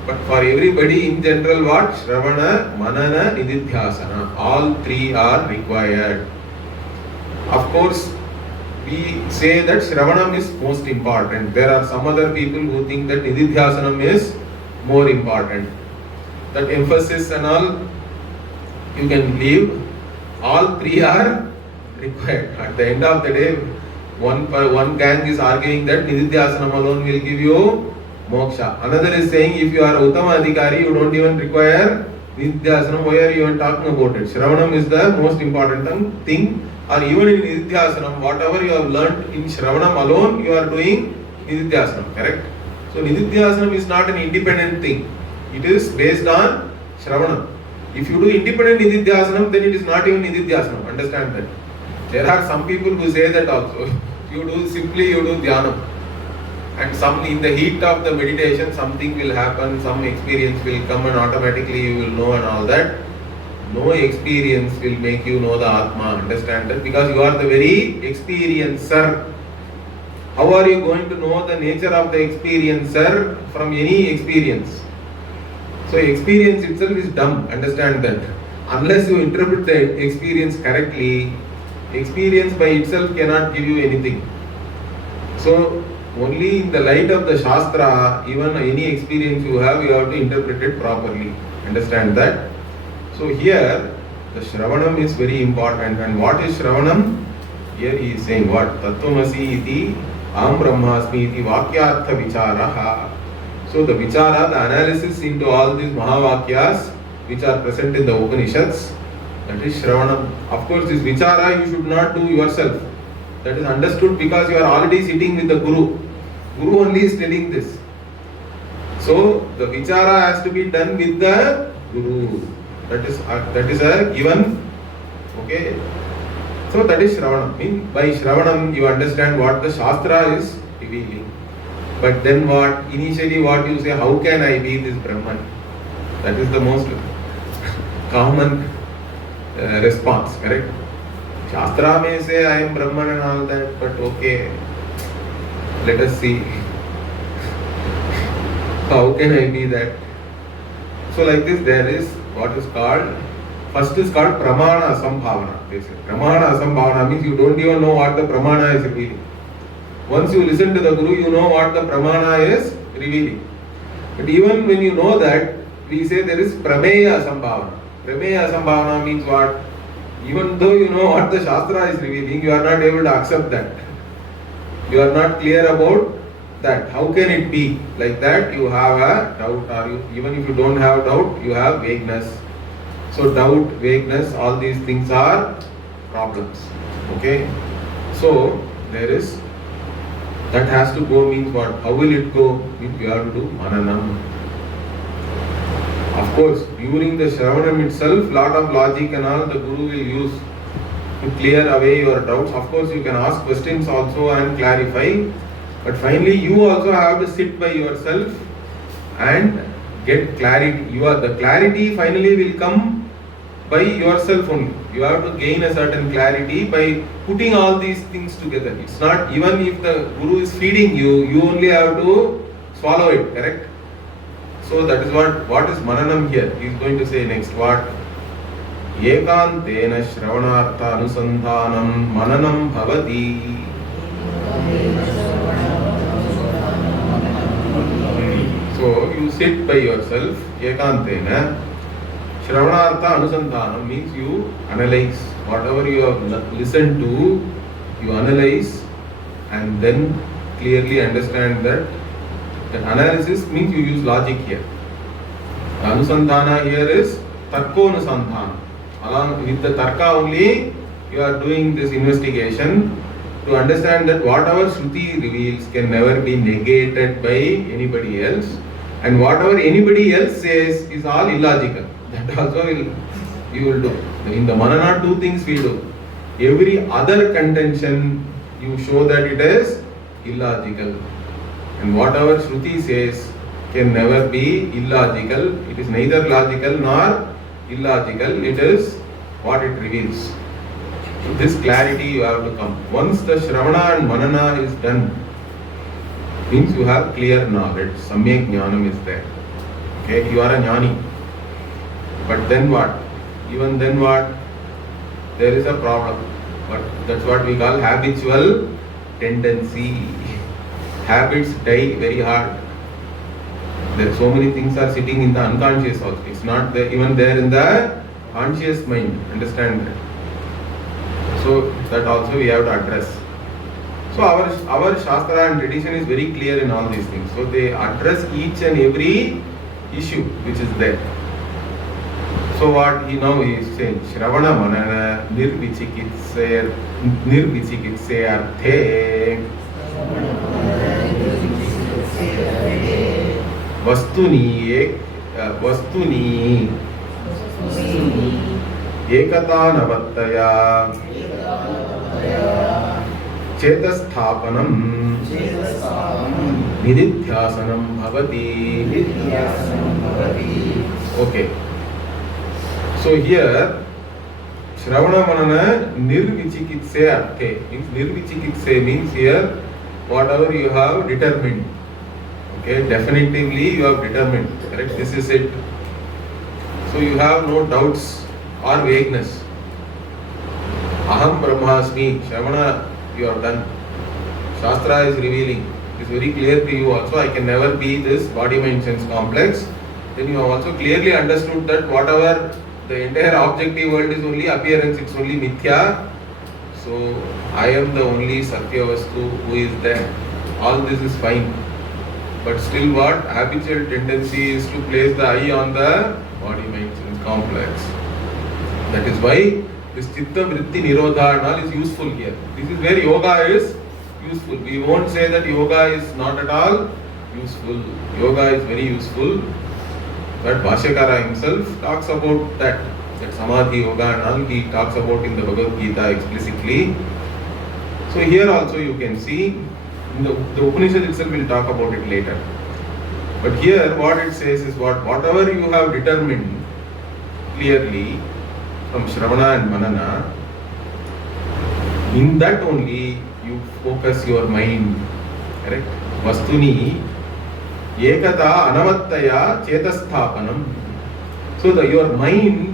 But for everybody in general what? Shravana, Manana, Nididhyasana. All three are required. Of course, we say that Shravanam is most important. There are some other people who think that Nididhyasanam is more important. That emphasis and all you can leave. All three are required. At the end of the day, one gang is arguing that Nididhyasanam alone will give you moksha. Another is saying if you are Uttama Adhikari, you don't even require Nididhyasanam. Why are you even talking about it? Shravanam is the most important thing. Or even in Nididhyasanam, whatever you have learnt in Shravanam alone, you are doing Nididhyasanam, correct? So Nididhyasanam is not an independent thing. It is based on Shravanam. If you do independent Nididhyasanam, then it is not even Nididhyasanam. Understand that. There are some people who say that also. You do Dhyanam. And some in the heat of the meditation, something will happen, some experience will come and automatically you will know and all that. No experience will make you know the Atma. Understand that? Because you are the very experiencer. How are you going to know the nature of the experiencer from any experience? So experience itself is dumb. Understand that. Unless you interpret the experience correctly, experience by itself cannot give you anything. So only in the light of the Shastra, even any experience you have to interpret it properly. Understand that? So here, the Shravanam is very important. And what is Shravanam? Here he is saying what? Tattvamasi iti Aham Brahmasmi iti Vakyartha Vicharaha. So the Vichara, the analysis into all these Mahavakyas which are present in the Upanishads, that is Shravanam. Of course, this Vichara you should not do yourself. That is understood because you are already sitting with the Guru. Guru only is telling this. So the Vichara has to be done with the Guru. That is a given. Okay. So that is Shravanam. By Shravanam you understand what the Shastra is revealing. But then what? Initially what you say, how can I be this Brahman? That is the most common response, correct? Shastra may say I am Brahman and all that, but okay, let us see. How can I be that? So like this there is what is called, first is called Pramana Asambhavana. They say Pramana Asambhavana means you don't even know what the Pramana is revealing. Once you listen to the Guru, you know what the Pramana is revealing. But even when you know that, we say there is Prameya Asambhavana. Prameya Asambhavana means what? Even though you know what the Shastra is revealing, you are not able to accept that. You are not clear about that. How can it be? Like that you have a doubt, or even if you don't have doubt, you have vagueness. So doubt, vagueness, all these things are problems. Okay? So there is, that has to go means what? How will it go? Means you have to do Mananam. Of course, during the Shravanam itself, lot of logic and all the Guru will use to clear away your doubts. Of course, you can ask questions also and clarify. But finally, you also have to sit by yourself and get clarity. The clarity finally will come by yourself only. You have to gain a certain clarity by putting all these things together. It's not, even if the Guru is feeding you, you only have to swallow it, correct? So that is what is Mananam here. He is going to say next what? Ekantena Shravanartha Anusandhanam Mananam Bhavati. So you sit by yourself, Ekantena Shravanartha Anusandhanam means you analyze whatever you have listened to, you analyze and then clearly understand that. Analysis means you use logic here. Anusandhana here is Tarkonusandhana. Along with the Tarka only, you are doing this investigation to understand that whatever Shruti reveals can never be negated by anybody else, and whatever anybody else says is all illogical. That also you will do. In the Manana, two things we do. Every other contention you show that it is illogical. And whatever Shruti says can never be illogical. It is neither logical nor illogical. It is what it reveals. So this clarity you have to come. Once the Shravana and Manana is done, means you have clear knowledge. Samyak Jnanam is there. Okay, you are a Jnani. But then what? Even then what? There is a problem. But that's what we call habitual tendency. Habits die very hard. There so many things are sitting in the unconscious also. It's not there, even there in the conscious mind. Understand that? So that also we have to address. So our Shastra and tradition is very clear in all these things. So they address each and every issue which is there. So what he now is saying, Shravana Manana Nirvichikitse Arthe Vastuni Ekatanavataya Chetasthapanam Nididhyasanam Bhavati. Okay. So here, Shravana Manana Nirvichikitse Arthe means Nirvichikitse means here whatever you have determined. Okay, definitively you have determined. Correct? This is it. So you have no doubts or vagueness. Aham Brahmasmi, Shravana, you have done. Shastra is revealing. It is very clear to you also. I can never be this body mind sense complex. Then you have also clearly understood that whatever the entire objective world is only appearance, it's only mithya. So I am the only Satya Vastu who is there. All this is fine. But still what? Habitual tendency is to place the eye on the body mind sense complex. That is why this Chitta Vritti Nirodha and all is useful here. This is where yoga is useful. We won't say that yoga is not at all useful. Yoga is very useful. But Bhashyakara himself talks about that Samadhi Yoga and all he talks about in the Bhagavad Gita explicitly. So here also you can see, the Upanishad itself will talk about it later. But here what it says is whatever you have determined clearly from Shravana and Manana, in that only you focus your mind. Correct? Vastuni Ekata Anavattaya Chetasthapanam. So your mind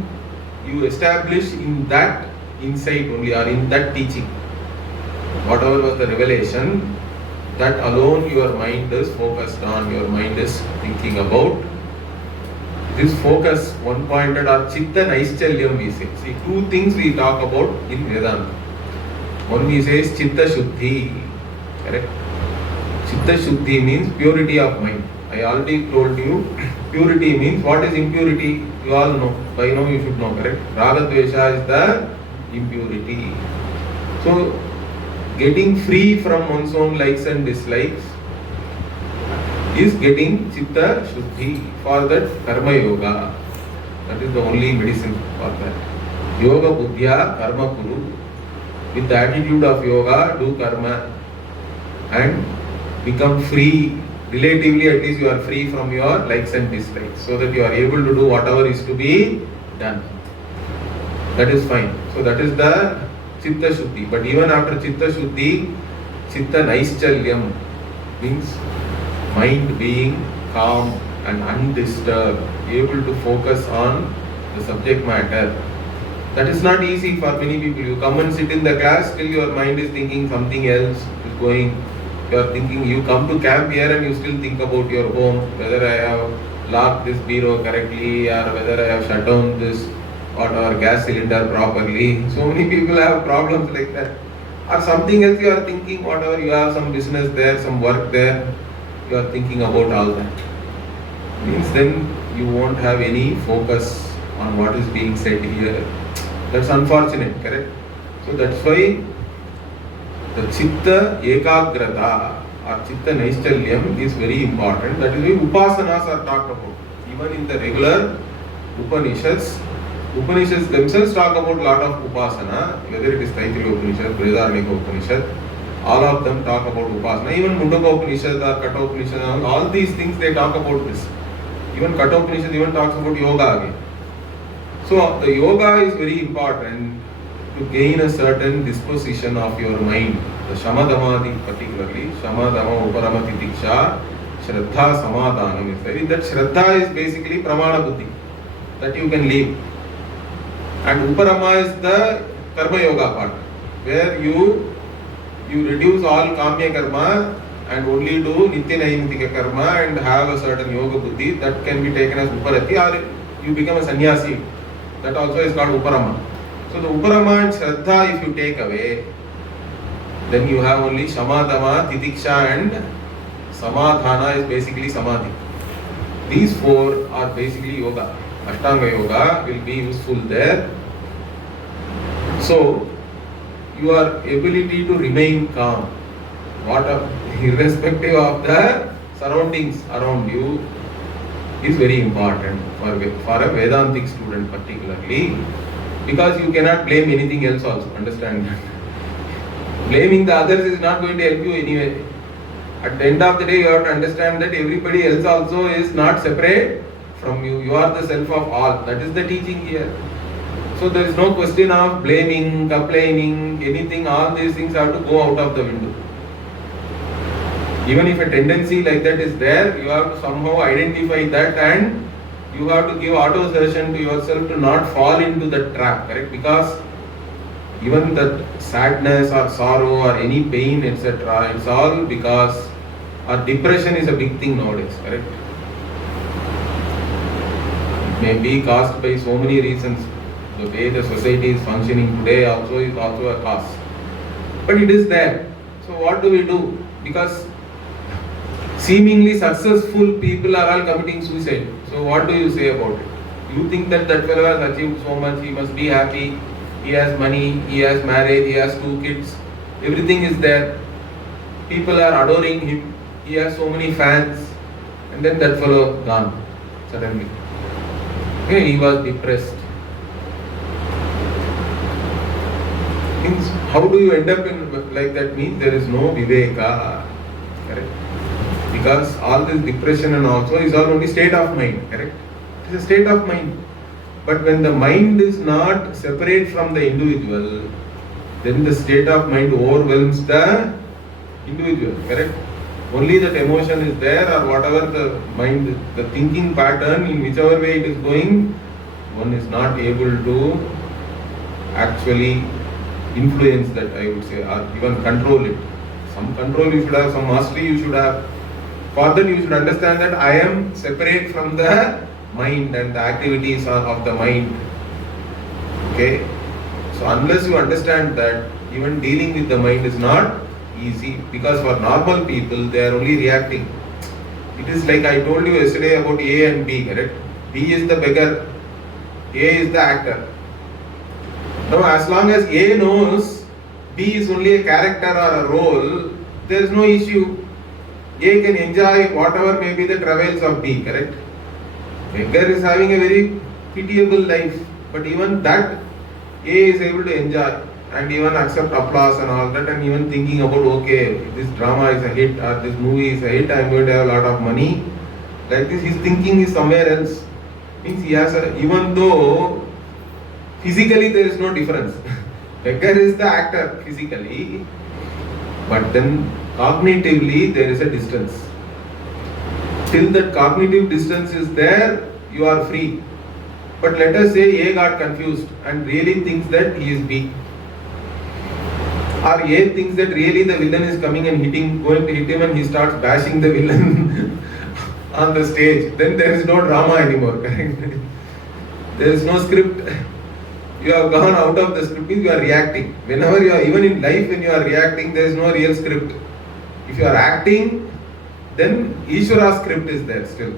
you establish in that insight only or in that teaching. Whatever was the revelation, that alone your mind is focused on, your mind is thinking about. This focus, one pointed or Chitta Naischalya we say. See, two things we talk about in Vedanta. One we say is Chitta Shuddhi. Correct? Chitta Shuddhi means purity of mind. I already told you, purity means what is impurity? You all know. By now you should know, correct? Raga Dvesha is the impurity. So, getting free from one's own likes and dislikes is getting Chitta Shuddhi. For that, Karma Yoga. That is the only medicine for that. Yoga Buddhya Karma Kuru. With the attitude of yoga, do karma and become free. Relatively, at least you are free from your likes and dislikes, so that you are able to do whatever is to be done. That is fine. So that is the Chitta Shuddhi. But even after Chitta Shuddhi, Chitta Naischalyam means mind being calm and undisturbed, able to focus on the subject matter. That is not easy for many people. You come and sit in the class, still your mind is thinking something else is going. You are thinking, you come to camp here and you still think about your home, whether I have locked this bureau correctly or whether I have shut down this or gas cylinder properly. So many people have problems like that. Or something else you are thinking, whatever, you have some business there, some work there, you are thinking about all that. Means then you won't have any focus on what is being said here. That's unfortunate, correct? So that's why the Chitta Ekagrata or Chitta Naischalyam is very important. That is why Upasanas are talked about. Even in the regular Upanishads themselves talk about a lot of Upasana, whether it is Taittiriya Upanishad, Brihadaranyaka Upanishad, all of them talk about Upasana. Even Mundaka Upanishad or Katha Upanishad, all these things they talk about this. Even Katha Upanishad even talks about yoga again. So the yoga is very important to gain a certain disposition of your mind. The Shamadhamadi particularly, Shamadhama Uparamati Diksha, Shraddha Samadhanam is there. That Shraddha is basically Pramana Buddhi, that you can leave. And Uparama is the Karma Yoga part, where you reduce all Kamya Karma and only do Nitya Naimittika karma and have a certain yoga buddhi, that can be taken as Uparati, or you become a sannyasi. That also is called Uparama. So the Uparama and Shraddha, if you take away, then you have only Shamadama, Titiksha and Samadhana is basically Samadhi. These four are basically yoga. Ashtanga yoga will be useful there. So, your ability to remain calm, irrespective of the surroundings around you, is very important for a Vedantic student particularly, because you cannot blame anything else also, understand that. Blaming the others is not going to help you anyway. At the end of the day, you have to understand that everybody else also is not separate from you. You are the self of all. That is the teaching here. So there is no question of blaming, complaining, anything. All these things have to go out of the window. Even if a tendency like that is there, you have to somehow identify that and you have to give auto-suggestion to yourself to not fall into the trap, correct? Because even that sadness or sorrow or any pain, etc., it's all because our depression is a big thing nowadays, correct? It may be caused by so many reasons. The way the society is functioning today also is also a cause. But it is there. So what do we do? Because seemingly successful people are all committing suicide. So what do you say about it? You think that fellow has achieved so much, he must be happy, he has money, he has marriage, he has 2 kids, everything is there. People are adoring him, he has so many fans, and then that fellow gone suddenly. Okay, he was depressed. Means how do you end up in like that? Means there is no viveka, correct? Because all this depression and also is all only state of mind, correct? It is a state of mind. But when the mind is not separate from the individual, then the state of mind overwhelms the individual, correct? Only that emotion is there, or whatever the mind, the thinking pattern, in whichever way it is going, one is not able to actually influence that, I would say, or even control it. Some control you should have, some mastery you should have. For that you should understand that I am separate from the mind and the activities of the mind. Okay? So unless you understand that, even dealing with the mind is not easy, because for normal people they are only reacting. It is like I told you yesterday about A and B, correct? B is the beggar, A is the actor. Now as long as A knows B is only a character or a role, there is no issue. A can enjoy whatever may be the travails of B, correct? Beggar is having a very pitiable life, but even that A is able to enjoy and even accept applause and all that, and even thinking about, okay, this drama is a hit or this movie is a hit, I am going to have a lot of money. Like this, his thinking is somewhere else. Means he has even though physically there is no difference. Beggar is the actor physically, but then cognitively there is a distance. Till that cognitive distance is there, you are free. But let us say A got confused and really thinks that he is B. Or A thinks that really the villain is coming and going to hit him, and he starts bashing the villain on the stage. Then there is no drama anymore, correct? There is no script. You have gone out of the script, you are reacting. Whenever you are, even in life when you are reacting, there is no real script. If you are acting, then Ishvara's script is there still.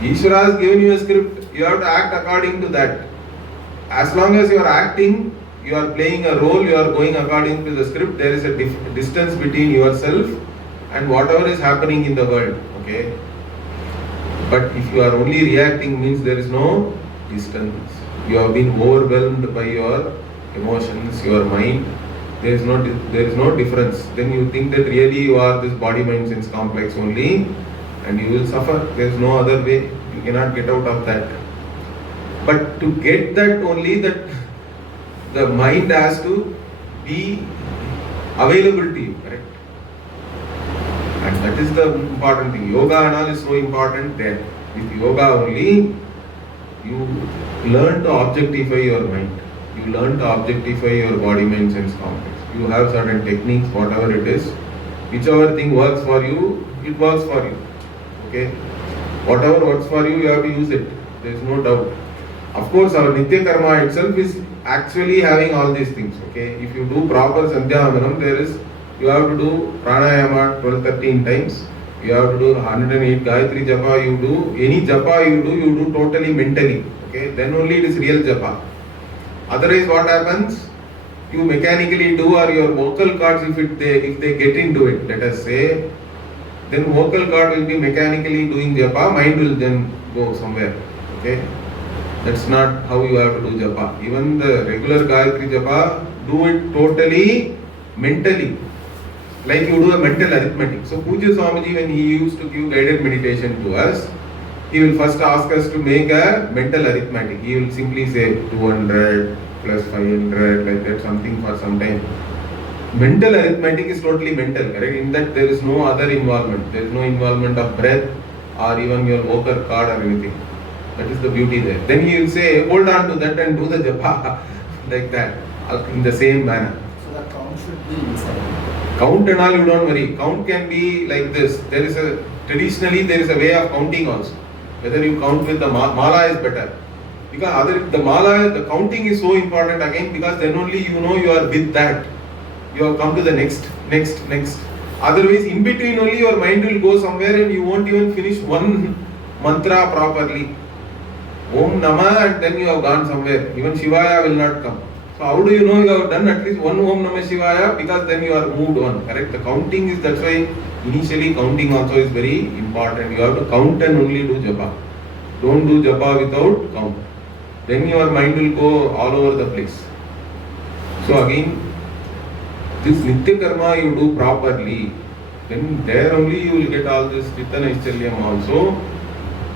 Ishvara has given you a script, you have to act according to that. As long as you are acting, you are playing a role, you are going according to the script, there is a distance between yourself and whatever is happening in the world. Okay? But if you are only reacting, means there is no distance. You have been overwhelmed by your emotions, your mind. There is no difference. Then you think that really you are this body mind sense complex only, and you will suffer. There is no other way. You cannot get out of that. But to get that only, that the mind has to be available to you, correct? And that is the important thing. Yoga and all is so important there. With yoga only, you learn to objectify your mind. You learn to objectify your body mind sense complex. You have certain techniques, whatever it is, Whichever thing works for you, it works for you. Okay? Whatever works for you, you have to use it. There is no doubt. Of course, our Nitya Karma itself is actually having all these things. Okay? If you do proper Sandhyavanam, you have to do Pranayama 12-13 times. You have to do 108 Gayatri Japa. You do any Japa you do totally mentally. Okay? Then only it is real Japa. Otherwise, what happens? You mechanically do, or your vocal cords, if they get into it, let us say, then vocal cord will be mechanically doing japa, mind will then go somewhere. Okay? That's not how you have to do japa. Even the regular Gayatri japa, do it totally mentally. Like you do a mental arithmetic. So Pujya Swamiji, when he used to give guided meditation to us, he will first ask us to make a mental arithmetic. He will simply say 200 plus 500, like that, something for some time. Mental arithmetic is totally mental, correct? In that there is no other involvement. There is no involvement of breath or even your vocal cord or anything. That is the beauty there. Then he will say, hold on to that and do the japa like that, in the same manner. So the count should be inside. Count and all, you don't worry. Count can be like this. Traditionally there is a way of counting also. Whether you count with the mala is better. Because the counting is so important again, because then only you know you are with that. You have come to the next. Otherwise, in between only your mind will go somewhere and you won't even finish one mantra properly. Om Namah, and then you have gone somewhere. Even Shivaya will not come. So how do you know you have done at least one Om Namah Shivaya? Because then you are moved on. Correct? The counting is, that's why initially counting also is very important. You have to count and only do japa. Don't do japa without count. Then your mind will go all over the place. So again, this Nitya Karma you do properly, then there only you will get all this Chitta Naishchalyam also.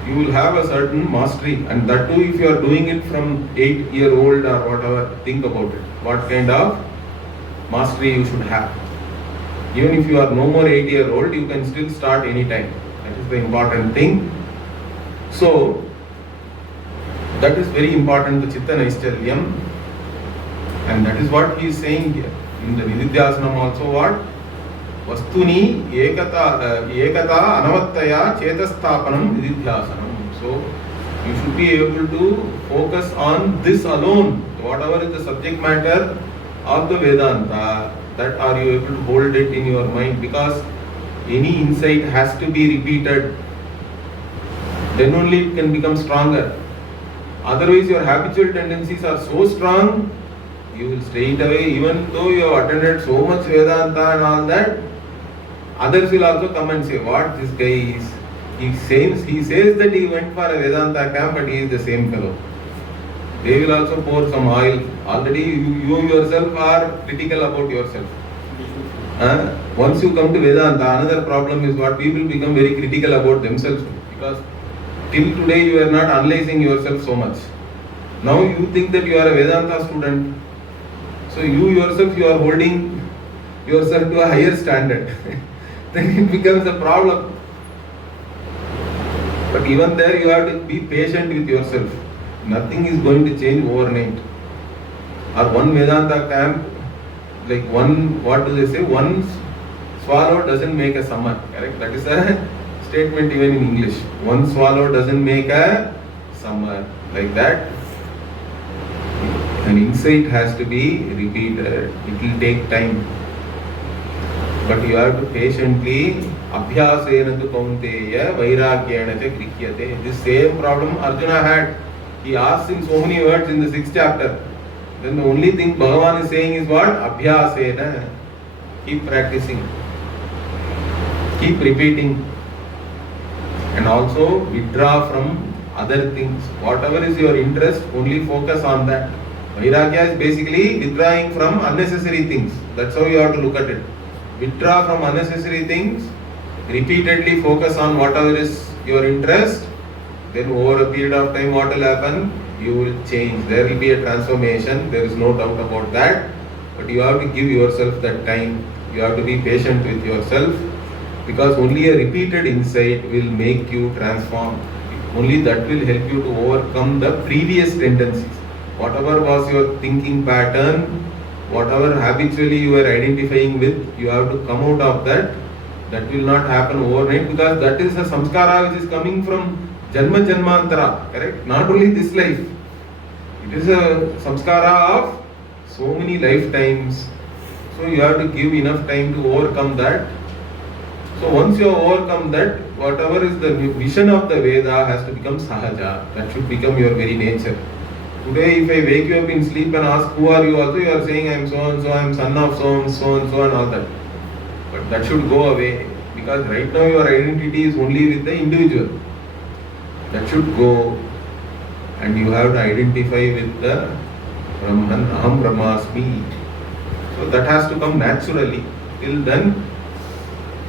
You will have a certain mastery, and that too if you are doing it from 8-year-old or whatever, think about it. What kind of mastery you should have. Even if you are no more 8-year-old, you can still start anytime. That is the important thing. So, that is very important, the Chitta Naishchalyam, and that is what he is saying here. In the Nididhyasanam also what? Vastuni ekata anavattaya chetasthapanam Nididhyasanam. So, you should be able to focus on this alone, whatever is the subject matter of the Vedanta, that are you able to hold it in your mind, because any insight has to be repeated. Then only it can become stronger. Otherwise, your habitual tendencies are so strong, you will straight away, even though you have attended so much Vedanta and all that, others will also come and say, what this guy is. He says that he went for a Vedanta camp, but he is the same fellow. They will also pour some oil. Already you yourself are critical about yourself. Once you come to Vedanta, another problem is what people become very critical about themselves, because till today you are not analyzing yourself so much. Now you think that you are a Vedanta student. So you yourself, you are holding yourself to a higher standard. Then it becomes a problem. But even there you have to be patient with yourself. Nothing is going to change overnight. Or one Vedanta camp, like one, what do they say? One swallow doesn't make a summer. Correct? That is a statement even in English. One swallow doesn't make a summer. Like that. An insight has to be repeated. It will take time. But you have to patiently abhyasena tu kaunteya vairagyena cha grihyate. This same problem Arjuna had. He asked in so many words in the 6th chapter. Then the only thing Bhagavan is saying is what? Abhyasena. Keep practicing. Keep repeating. And also withdraw from other things. Whatever is your interest, only focus on that. Vairagya is basically withdrawing from unnecessary things. That's how you have to look at it. Withdraw from unnecessary things, repeatedly focus on whatever is your interest, then over a period of time what will happen? You will change. There will be a transformation, there is no doubt about that. But you have to give yourself that time. You have to be patient with yourself, because only a repeated insight will make you transform. Only that will help you to overcome the previous tendencies. Whatever was your thinking pattern, whatever habitually you were identifying with, you have to come out of that That will not happen overnight, because that is a samskara which is coming from Janma Janmantara, correct? Not only this life. It is a samskara of so many lifetimes. So you have to give enough time to overcome that. So once you have overcome that, whatever is the vision of the Veda has to become sahaja. That should become your very nature. Today, if I wake you up in sleep and ask who are you, also you are saying I am so and so, I am son of so and so and so and all that. But that should go away, because right now your identity is only with the individual. That should go, and you have to identify with the Brahman, Aham Brahmasmi. So that has to come naturally. Till then,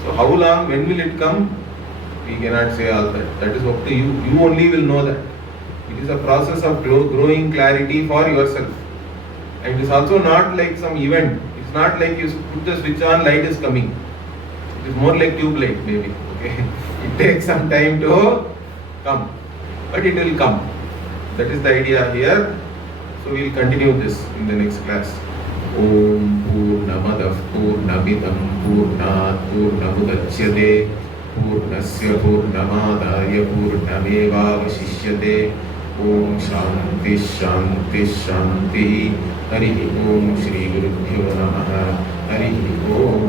so how long, when will it come? We cannot say all that. That is up to you. You only will know that. It is a process of growing clarity for yourself. And it is also not like some event. It's not like you put the switch on, light is coming. It is more like tube light maybe. Okay? It takes some time to come. But it will come. That is the idea here. So we will continue this in the next class. Om Purnamadah Purnamidam Purnat Purnamudachyate Purnasya Purnamadaya Purnamevavashishyate. Om Shanti Shanti Shanti. Hari Om Shri Gurubhyo Namaha. Hari Om.